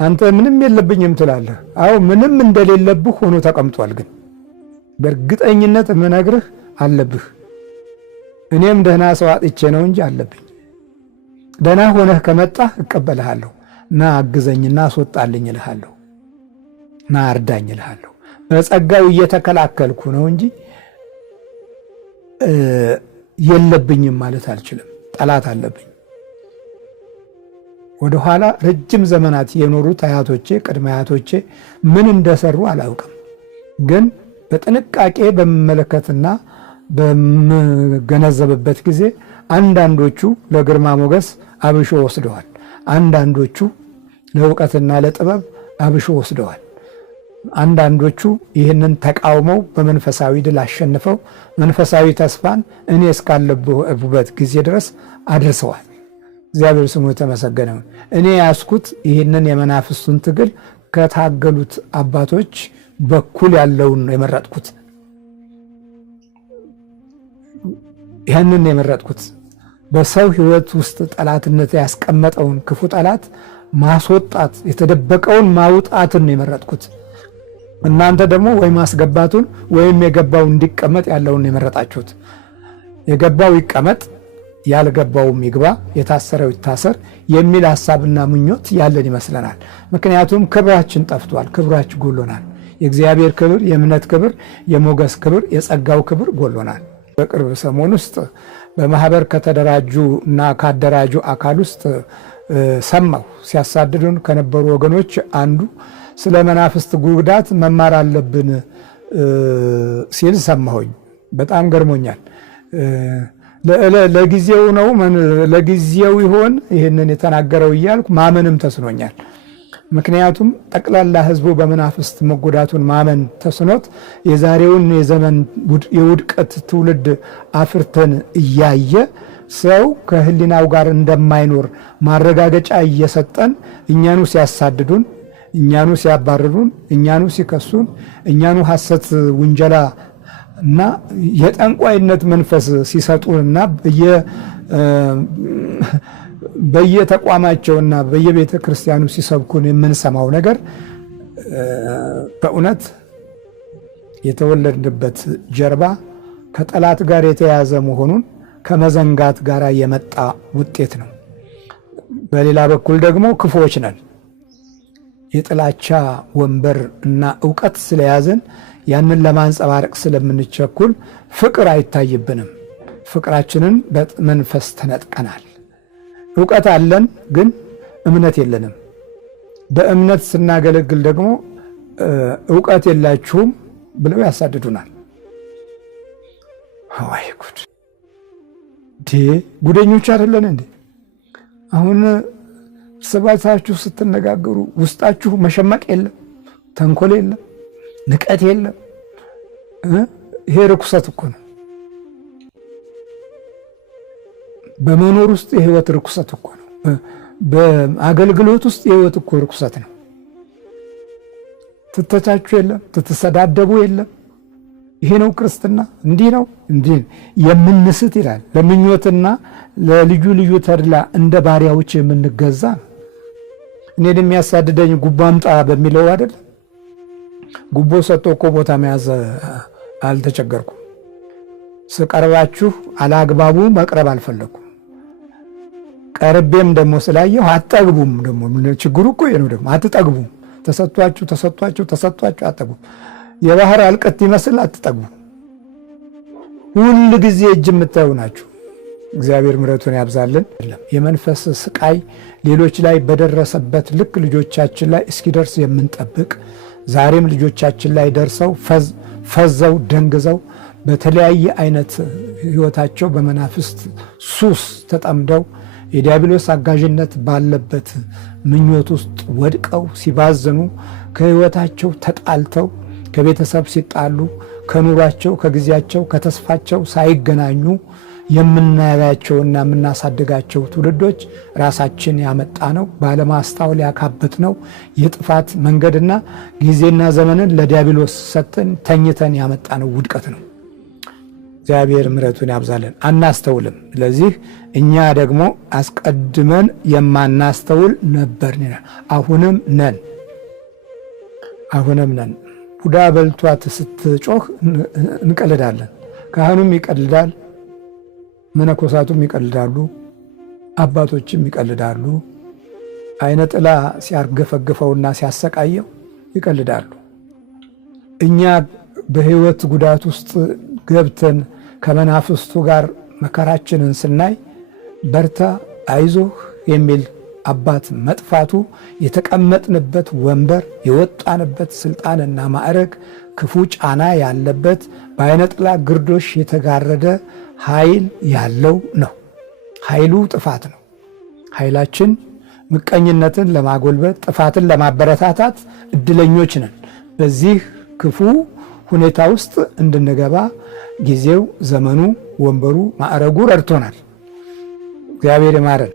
አንተ ምንም የለብኝም ትላለህ። አዎ ምንም እንደሌለብህ ሆኖ ተቀምጧል። ግን በእርግጠኝነት የምነግርህ አለብህ። እኔም ደህና ሰው አጥቼ ነው እንጂ አለብኝ። ደህና ሆነህ ከመጣህ እቀበልሃለሁ። ና አግዘኝና አስወጣልኝ እልሃለሁ። ና እርዳኝ እልሃለሁ። በጸጋው እየተከላከልኩ ነው እንጂ የለብኝም ማለት አልችልም። ጠላት አለብኝ። ወደኋላ ረጅም ዘመናት የኖሩት አያቶቼ ቅድመ አያቶቼ ምን እንደሰሩ አላውቅም። ግን በጥንቃቄ በመመለከትና በመገነዘብበት ጊዜ አንዳንዶቹ ለግርማ ሞገስ አብሾ ወስደዋል። አንዳንዶቹ ለእውቀትና ለጥበብ አብሾ ወስደዋል። አንዳንዶቹ ይህንን ተቃውመው በመንፈሳዊ ድል አሸንፈው መንፈሳዊ ተስፋን እኔ እስካለሁበት ጊዜ ድረስ አድርሰዋል። እግዚአብሔር ስሙ የተመሰገነ ይሁን። እኔ ያስኩት ይህንን የመናፍስቱን ትግል ከታገሉት አባቶች በኩል ያለውን የመረጥኩት። ይህንን የመረጥኩት በሰው ሕይወት ውስጥ ጠላትነት ያስቀመጠውን ክፉ ጠላት ማስወጣት፣ የተደበቀውን ማውጣትን የመረጥኩት። እናንተ ደግሞ ወይ ማስገባቱን ወይም የገባው እንዲቀመጥ ያለውን የመረጣችሁት። የገባው ይቀመጥ፣ ያልገባውም ይግባ፣ የታሰረው ይታሰር የሚል ሐሳብና ምኞት ያለን ይመስለናል። ምክንያቱም ክብራችን ጠፍቷል፣ ክብራችን ጎሎናል። የእግዚአብሔር ክብር፣ የእምነት ክብር፣ የሞገስ ክብር፣ የጸጋው ክብር ጎሎናል። በቅርብ ሰሞን ውስጥ በማህበር ከተደራጁ እና ካደራጁ አካል ውስጥ ሰማሁ። ሲያሳድዱን ከነበሩ ወገኖች አንዱ ስለ መናፍስት ጉዳት መማር አለብን ሲል ሰማሁኝ። በጣም ገርሞኛል። ለጊዜው ነው ለጊዜው ይሆን ይህንን የተናገረው እያልኩ ማመንም ተስኖኛል። ምክንያቱም ጠቅላላ ሕዝቡ በመናፍስት መጎዳቱን ማመን ተስኖት የዛሬውን የዘመን የውድቀት ትውልድ አፍርተን እያየ ሰው ከህሊናው ጋር እንደማይኖር ማረጋገጫ እየሰጠን እኛኑ ሲያሳድዱን፣ እኛኑ ሲያባርሩን፣ እኛኑ ሲከሱን፣ እኛኑ ሐሰት ውንጀላ እና የጠንቋይነት መንፈስ ሲሰጡንና በየተቋማቸውና በየቤተ ክርስቲያኑ ሲሰብኩን የምንሰማው ነገር በእውነት የተወለድንበት ጀርባ ከጠላት ጋር የተያዘ መሆኑን ከመዘንጋት ጋር የመጣ ውጤት ነው። በሌላ በኩል ደግሞ ክፉዎች ነን። የጥላቻ ወንበር እና ዕውቀት ስለያዘን ያንን ለማንጸባረቅ ስለምንቸኩል ፍቅር አይታይብንም። ፍቅራችንን በመንፈስ ተነጥቀናል። ዕውቀት አለን ግን እምነት የለንም። በእምነት ስናገለግል ደግሞ ዕውቀት የላችሁም ብለው ያሳድዱናል። ወይ ጉድ! ጉደኞች አይደለን እንዴ? አሁን ስባታችሁ ስትነጋገሩ ውስጣችሁ መሸመቅ የለም፣ ተንኮል የለም፣ ንቀት የለም። ይሄ ርኩሰት እኮ ነው። በመኖር ውስጥ የህይወት ርኩሰት እኮ ነው። በአገልግሎት ውስጥ የህይወት እኮ ርኩሰት ነው። ትተቻቹ የለም፣ ትተሰዳደቡ የለም። ይሄ ነው ክርስትና። እንዲህ ነው እንዲህ የምንስት ይላል። ለምኞትና ለልዩ ልዩ ተድላ እንደ ባሪያዎች የምንገዛ። እኔን የሚያሳድደኝ ጉቦ አምጣ በሚለው አይደል? ጉቦ ሰጥቶ እኮ ቦታ መያዝ አልተቸገርኩም። ስቀርባችሁ አላግባቡ መቅረብ አልፈለኩም። ቀርቤም ደግሞ ስላየሁ አትጠግቡም። ደግሞ ችግሩ እኮ ነው። ደግሞ አትጠግቡም። ተሰጥቷችሁ አትጠግቡም። የባህር አልቀት ይመስል አትጠግቡም። ሁል ጊዜ እጅ የምታዩ ናችሁ። እግዚአብሔር ምሕረቱን ያብዛልን። የመንፈስ ስቃይ ሌሎች ላይ በደረሰበት ልክ ልጆቻችን ላይ እስኪደርስ የምንጠብቅ ዛሬም ልጆቻችን ላይ ደርሰው ፈዘው ደንግዘው በተለያየ አይነት ህይወታቸው በመናፍስት ሱስ ተጠምደው የዲያብሎስ አጋዥነት ባለበት ምኞት ውስጥ ወድቀው ሲባዘኑ ከህይወታቸው ተጣልተው ከቤተሰብ ሲጣሉ ከኑሯቸው ከጊዜያቸው ከተስፋቸው ሳይገናኙ የምናያቸውና የምናሳድጋቸው ትውልዶች ራሳችን ያመጣ ነው፣ ባለማስተዋል ያካበት ነው የጥፋት መንገድና ጊዜና ዘመንን ለዲያብሎስ ሰጥተን ተኝተን ያመጣ ነው ውድቀት ነው። እግዚአብሔር ምሕረቱን ያብዛልን። አናስተውልም። ስለዚህ እኛ ደግሞ አስቀድመን የማናስተውል ነበርን፣ አሁንም ነን። ቡዳ በልቷት ስትጮህ እንቀልዳለን። ካህኑም ይቀልዳል፣ መነኮሳቱም ይቀልዳሉ፣ አባቶችም ይቀልዳሉ። አይነ ጥላ ሲያርገፈግፈውና ሲያሰቃየው ይቀልዳሉ። እኛ በህይወት ጉዳት ውስጥ ገብተን ከመናፍስቱ ጋር መከራችንን ስናይ በርታ አይዞህ የሚል አባት መጥፋቱ የተቀመጥንበት ወንበር የወጣንበት ስልጣንና ማዕረግ ክፉ ጫና ያለበት በአይነ ጥላ ግርዶሽ የተጋረደ ኃይል ያለው ነው። ኃይሉ ጥፋት ነው። ኃይላችን ምቀኝነትን ለማጎልበት ጥፋትን ለማበረታታት እድለኞች ነን። በዚህ ክፉ ሁኔታ ውስጥ እንድንገባ ጊዜው፣ ዘመኑ፣ ወንበሩ፣ ማዕረጉ ረድቶናል። እግዚአብሔር ይማረን።